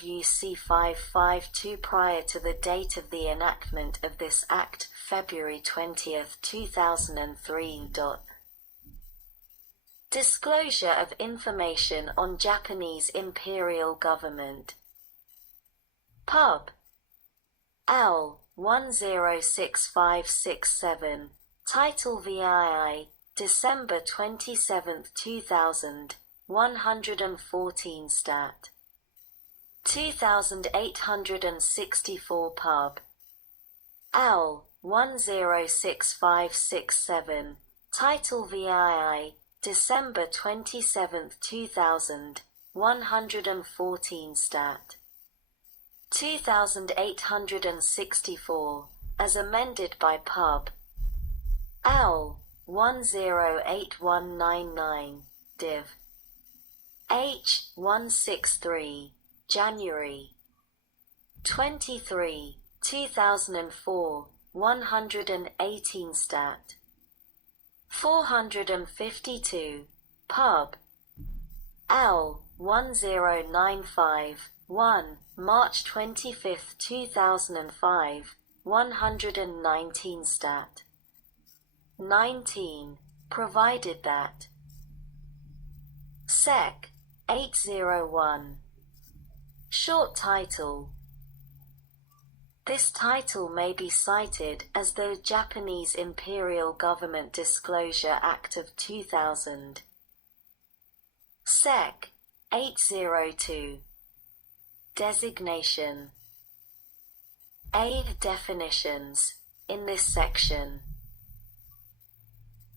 UC 552 prior to the date of the enactment of this Act, February 20, 2003. Disclosure of information on Japanese Imperial Government. Pub. L. 106567. Title VII. December 27, 2000. 114 Stat. 2864 Pub. L. 106567. Title VII. December 27, 2000. 114 Stat. 2864, as amended by Pub. L. 108199, Div. H. 163, January 23, 2004, 118 Stat. 452, Pub. L. 1095, 1, March 25, 2005, 119 Stat. 19, provided that Sec. 801. Short title. This title may be cited as the Japanese Imperial Government Disclosure Act of 2000. Sec. 802. Designation. A. Definitions, in this section.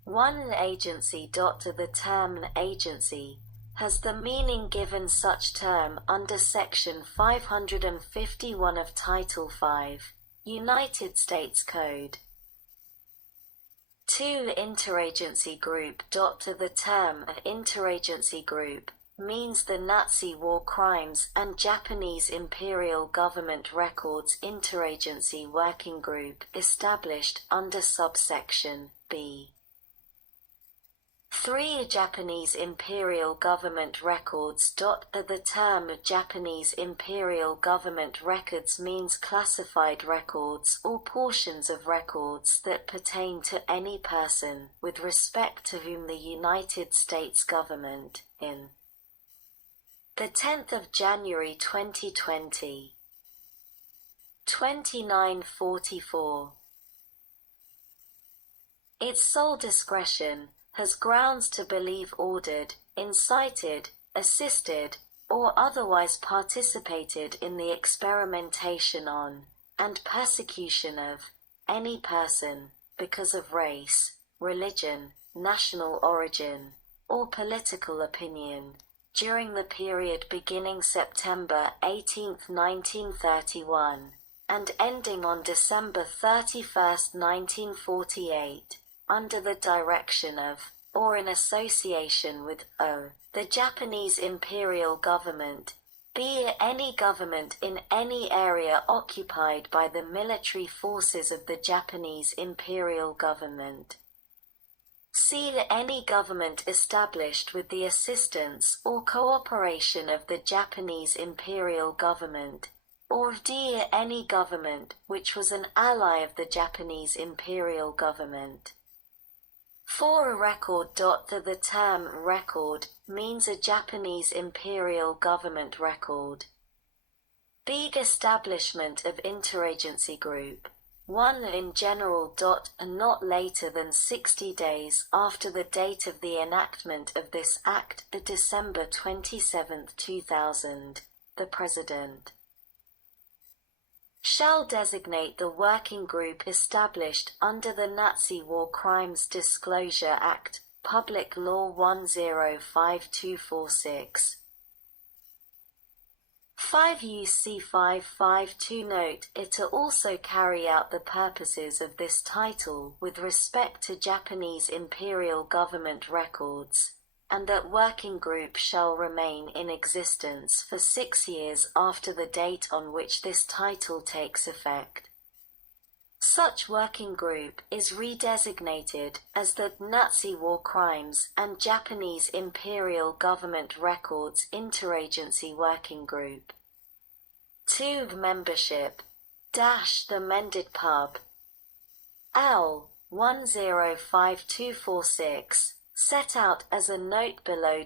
1. Agency. The term agency has the meaning given such term under Section 551 of Title V, United States Code. 2. Interagency group. The term interagency group means the Nazi war crimes and Japanese Imperial Government Records Interagency Working Group established under subsection B. 3. Japanese Imperial Government Records. The term Japanese Imperial Government Records means classified records or portions of records that pertain to any person with respect to whom the United States government, in the 10th of January 2020, 2944, its sole discretion, has grounds to believe ordered, incited, assisted, or otherwise participated in the experimentation on, and persecution of, any person, because of race, religion, national origin, or political opinion, during the period beginning September 18, 1931, and ending on December 31, 1948, under the direction of, or in association with, the Japanese Imperial Government, b. any government in any area occupied by the military forces of the Japanese Imperial Government. C. any government established with the assistance or cooperation of the Japanese Imperial Government, or d. any government which was an ally of the Japanese Imperial Government. 4. A record. The term record means a Japanese Imperial Government record. B. Establishment of interagency group. 1. In general. And not later than 60 days after the date of the enactment of this Act, the December 27, 2000, the President shall designate the working group established under the Nazi War Crimes Disclosure Act, Public Law 105246. 5 UC 552. Note, it to also carry out the purposes of this title with respect to Japanese Imperial Government records, and that working group shall remain in existence for 6 years after the date on which this title takes effect. Such working group is redesignated as the Nazi War Crimes and Japanese Imperial Government Records Interagency Working Group. 2. Membership dash the amended pub L 105246 set out as a note below.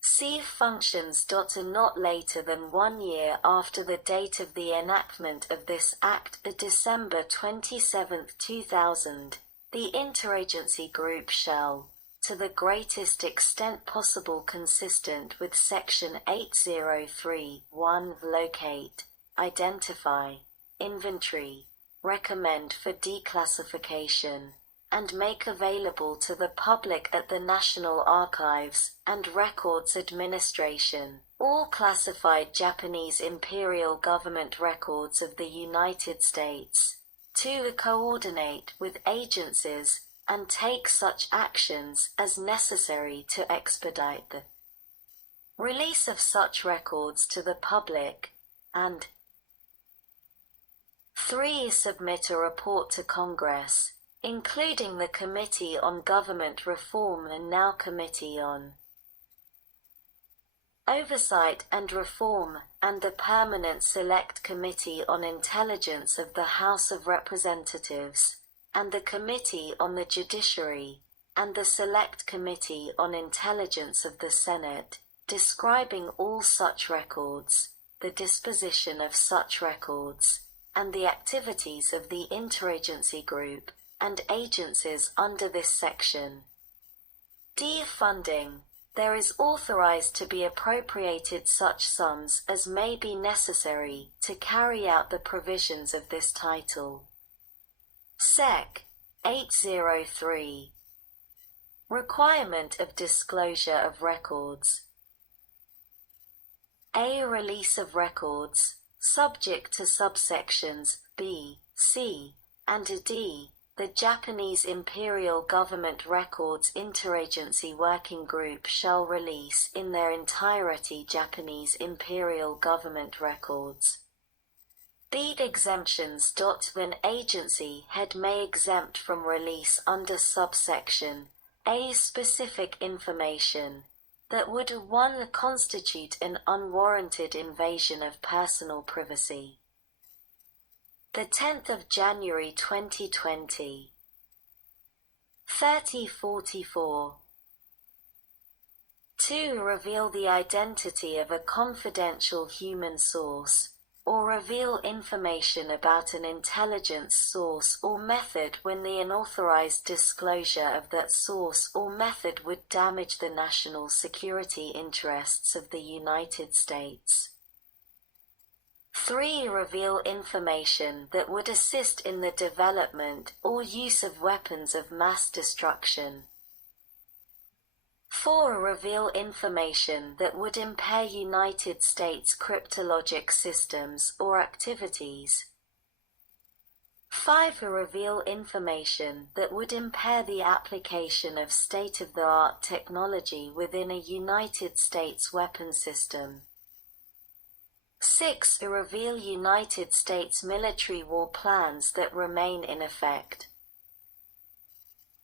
See functions. Not later than 1 year after the date of the enactment of this Act, December 27, 2000, the interagency group shall, to the greatest extent possible consistent with Section 803(1), locate, identify, inventory, recommend for declassification, and make available to the public at the National Archives and Records Administration all classified Japanese Imperial Government records of the United States, to coordinate with agencies and take such actions as necessary to expedite the release of such records to the public, and 3. Submit a report to Congress, including the Committee on Government Reform and now Committee on Oversight and Reform, and the Permanent Select Committee on Intelligence of the House of Representatives, and the Committee on the Judiciary, and the Select Committee on Intelligence of the Senate, describing all such records, the disposition of such records, and the activities of the interagency group and agencies under this section. D. Funding. There is authorized to be appropriated such sums as may be necessary to carry out the provisions of this title. Sec. 803. Requirement of disclosure of records. A. Release of records, subject to subsections B, C, and D. The Japanese Imperial Government Records Interagency Working Group shall release in their entirety Japanese Imperial Government records. B. Exemptions. An agency head may exempt from release under subsection A specific information that would 1. Constitute an unwarranted invasion of personal privacy. 10th of January 2020. 3044. 2. Reveal the identity of a confidential human source, or reveal information about an intelligence source or method when the unauthorized disclosure of that source or method would damage the national security interests of the United States. 3. Reveal information that would assist in the development or use of weapons of mass destruction. 4. Reveal information that would impair United States cryptologic systems or activities. 5. Reveal information that would impair the application of state-of-the-art technology within a United States weapon system. 6. Reveal United States military war plans that remain in effect.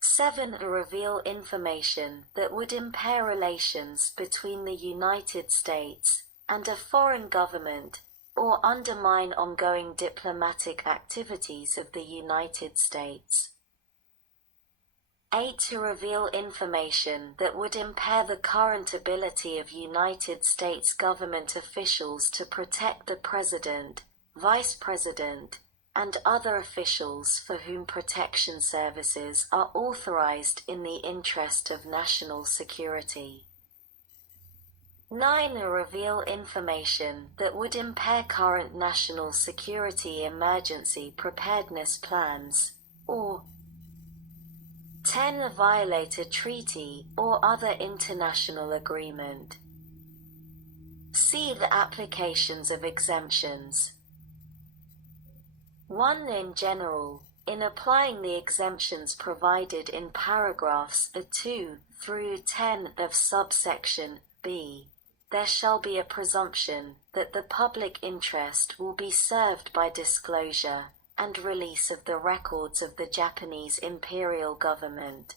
7. Reveal information that would impair relations between the United States and a foreign government or undermine ongoing diplomatic activities of the United States. 8. To reveal information that would impair the current ability of United States government officials to protect the President, Vice President, and other officials for whom protection services are authorized in the interest of national security. 9. Reveal information that would impair current national security emergency preparedness plans, or 10. Violate a treaty or other international agreement. See the applications of exemptions. 1. In general, in applying the exemptions provided in paragraphs 2 through 10 of subsection B, there shall be a presumption that the public interest will be served by disclosure and release of the records of the Japanese Imperial Government.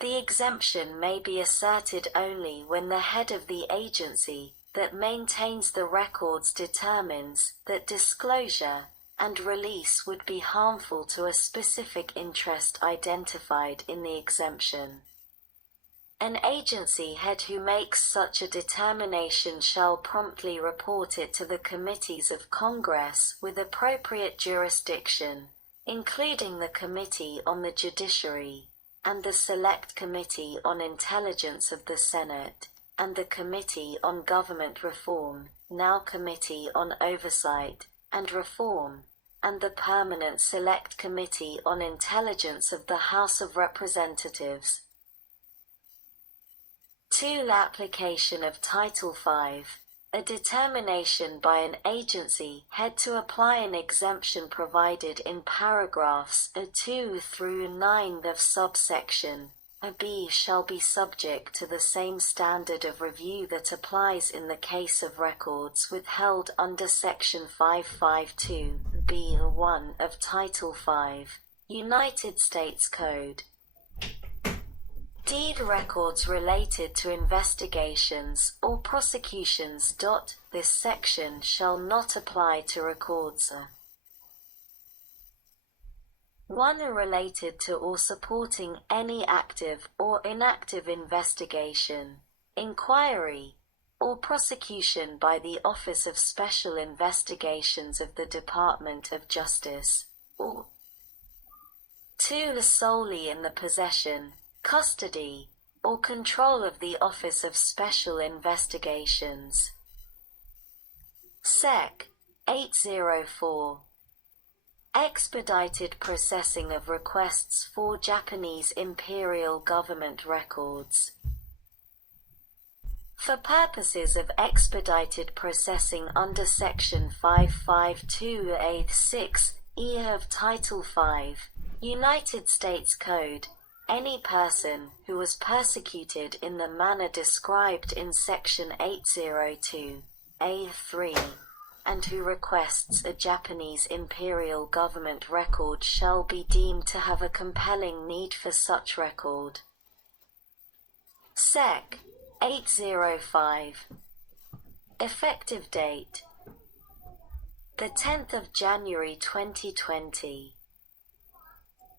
The exemption may be asserted only when the head of the agency that maintains the records determines that disclosure and release would be harmful to a specific interest identified in the exemption. An agency head who makes such a determination shall promptly report it to the committees of Congress with appropriate jurisdiction, including the Committee on the Judiciary, and the Select Committee on Intelligence of the Senate, and the Committee on Government Reform, now Committee on Oversight and Reform, and the Permanent Select Committee on Intelligence of the House of Representatives. 2. Application of Title V. A determination by an agency head to apply an exemption provided in paragraphs 2 through 9 of subsection B shall be subject to the same standard of review that applies in the case of records withheld under Section 552(b)(1) of Title V, United States Code. Deed records related to investigations or prosecutions. This section shall not apply to records 1. Related to or supporting any active or inactive investigation, inquiry, or prosecution by the Office of Special Investigations of the Department of Justice, or 2. Solely in the possession, custody, or control of the Office of Special Investigations. Sec. 804. Expedited processing of requests for Japanese Imperial government records. For purposes of expedited processing under Section 552(a)(6)(e) of Title V, United States Code, any person who was persecuted in the manner described in Section 802(a)(3), and who requests a Japanese Imperial government record shall be deemed to have a compelling need for such record. Sec. 805. Effective date: the 10th of January 2020.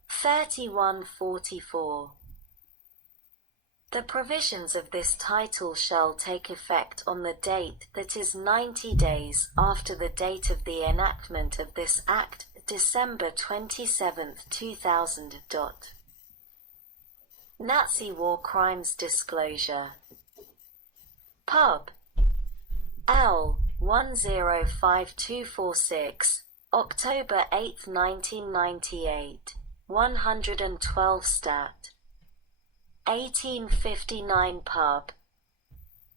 3144. The provisions of this title shall take effect on the date that is 90 days after the date of the enactment of this Act, December 27, 2000. Nazi War Crimes Disclosure. Pub. L. 105246, October 8, 1998, 112 Stat. 1859 Pub.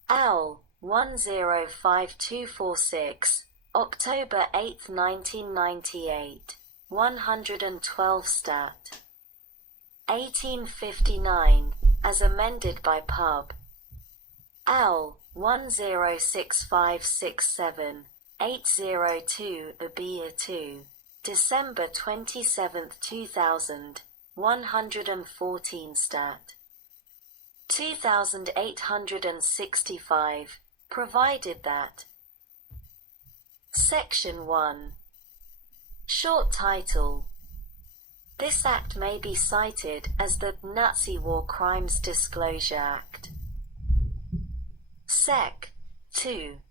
L. 105246, October 8, 1998, 112 Stat. 1859, as amended by Pub. L. 106567, 802 B2, December 27, 2000, 114 Stat. 2865, provided that Section 1. Short title. This Act may be cited as the Nazi War Crimes Disclosure Act. Sec. 2.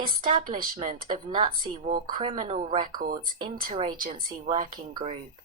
Establishment of Nazi War Criminal Records Interagency Working Group.